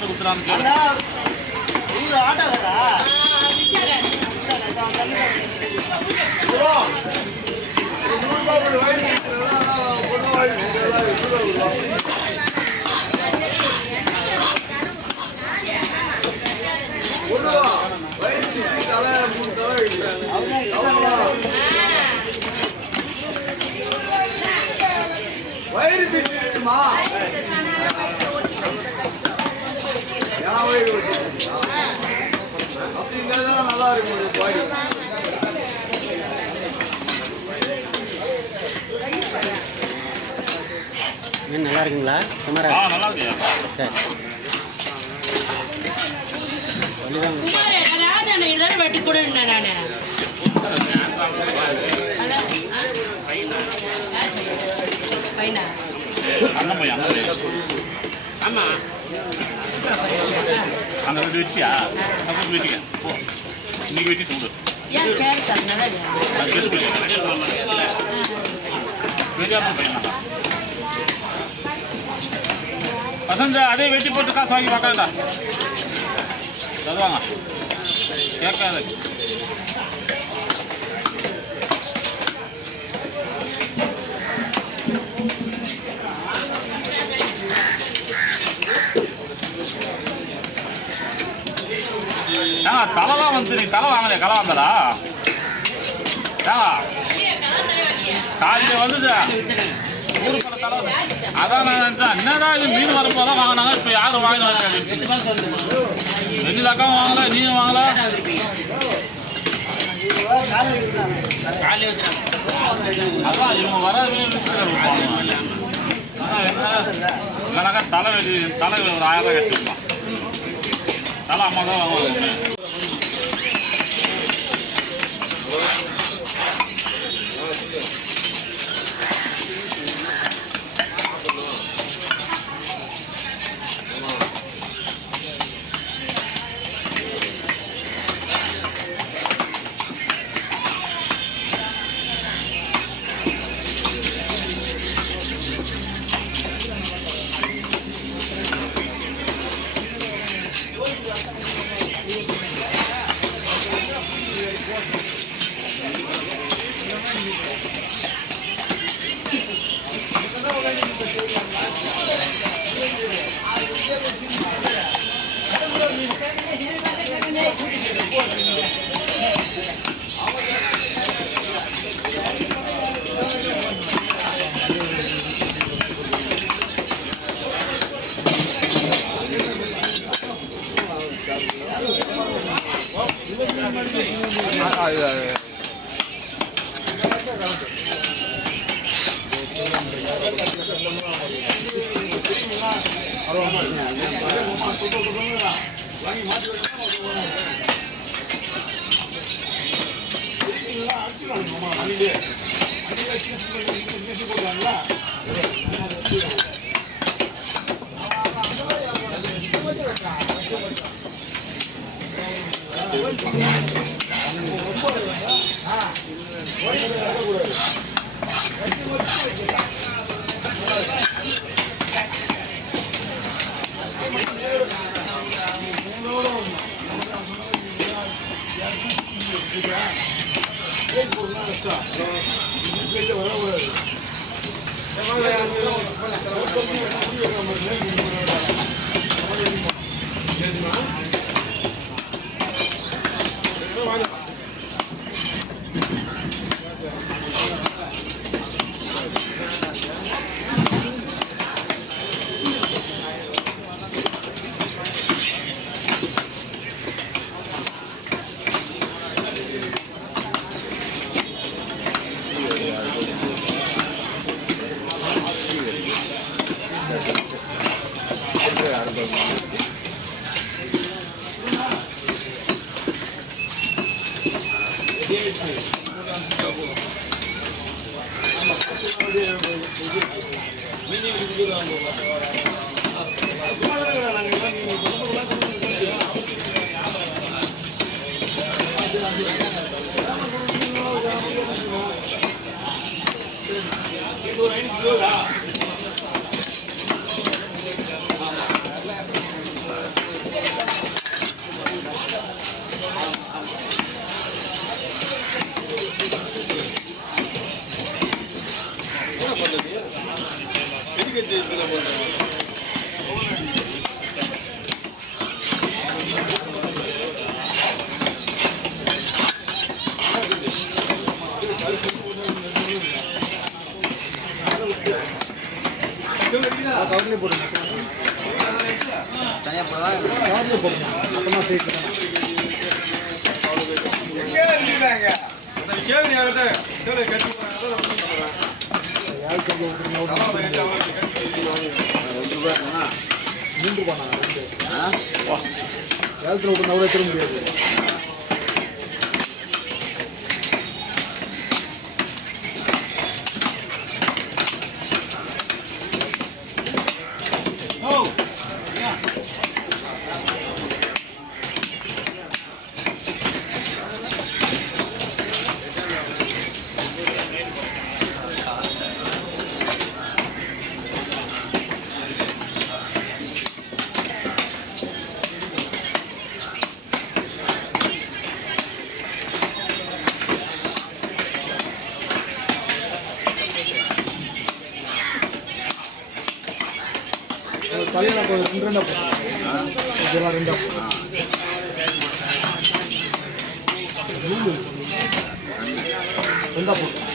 கொண்டாந்து கொடுத்துறான்னு வயிறு பிச்சுமா அப்படிங்கிறதா நல்லா இருக்கும் பாடி. நல்லா இருக்குங்களா? சுமாரா நல்லா இருக்கு. சரி வெட்டி கூட நானு அண்ணன் போய் அண்ணன் ஆமா அந்த ரெண்டு வெட்டியா அப்போ வெட்டிக்க போ இன்னைக்கு வெட்டி தூடு பசங்க அதே வெட்டி போட்டு காசு வாங்கி பார்க்கலடா தருவாங்க கேட்காத தலைதான் வந்து நீ தலை வாங்கலையா களை வந்தடா காலையில் வந்தது ஊருக்குள்ள தலை அதான் நான் நினைச்சேன் என்னதான் இது மீன் வரப்போதான் வாங்கினாங்க இப்போ யாரும் வாங்கினாங்க வெண்ணிலாக்காவும் வாங்கல நீயும் வாங்கல அதான் இவங்க வராது இல்லைனாக்கா தலை வெட்டி தலை ஒரு 1000 ரூபாய் கட்டிருப்பான் தலை அம்மா தான் வாங்குவாங்க எங்கே இருக்கிறாங்க கேள்வி கட்டி ஏலத்தில் விட்டு நவரை திரும்ப முடியாது. தலையில ரெண்டு ரெண்டா இதெல்லாம் ரெண்டா ரெண்டா போட்டு